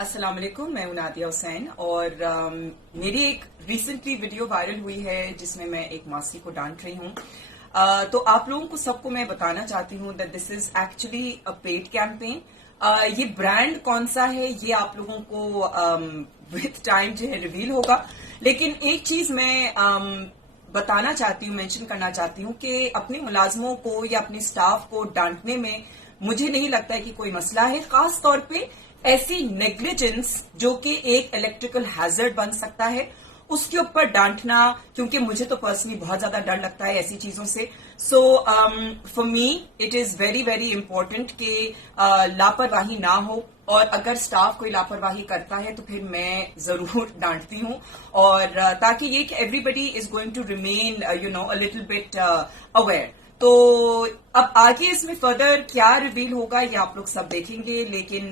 अस्सलाम वालेकुम, मैं हूं नादिया हुसैन और मेरी एक रिसेंटली वीडियो वायरल हुई है जिसमें मैं एक मासी को डांट रही हूं। तो आप लोगों को सबको मैं बताना चाहती हूं that this is actually a paid campaign. ये ब्रांड कौन सा है ये आप लोगों को विद टाइम जो है रिवील होगा, लेकिन एक चीज मैं बताना चाहती हूँ, मेंशन करना चाहती हूँ कि अपने मुलाजमों को या अपने स्टाफ को डांटने में मुझे नहीं लगता है कि कोई मसला है, खास तौर पे ऐसी नेग्लिजेंस जो कि एक इलेक्ट्रिकल हैजर्ड बन सकता है उसके ऊपर डांटना, क्योंकि मुझे तो पर्सनली बहुत ज्यादा डर लगता है ऐसी चीजों से। So for me it is very very important कि लापरवाही ना हो, और अगर स्टाफ कोई लापरवाही करता है तो फिर मैं जरूर डांटती हूं, और ताकि ये कि everybody is going to remain a little bit aware. तो अब आगे इसमें फर्दर क्या रिवील होगा ये आप लोग सब देखेंगे, लेकिन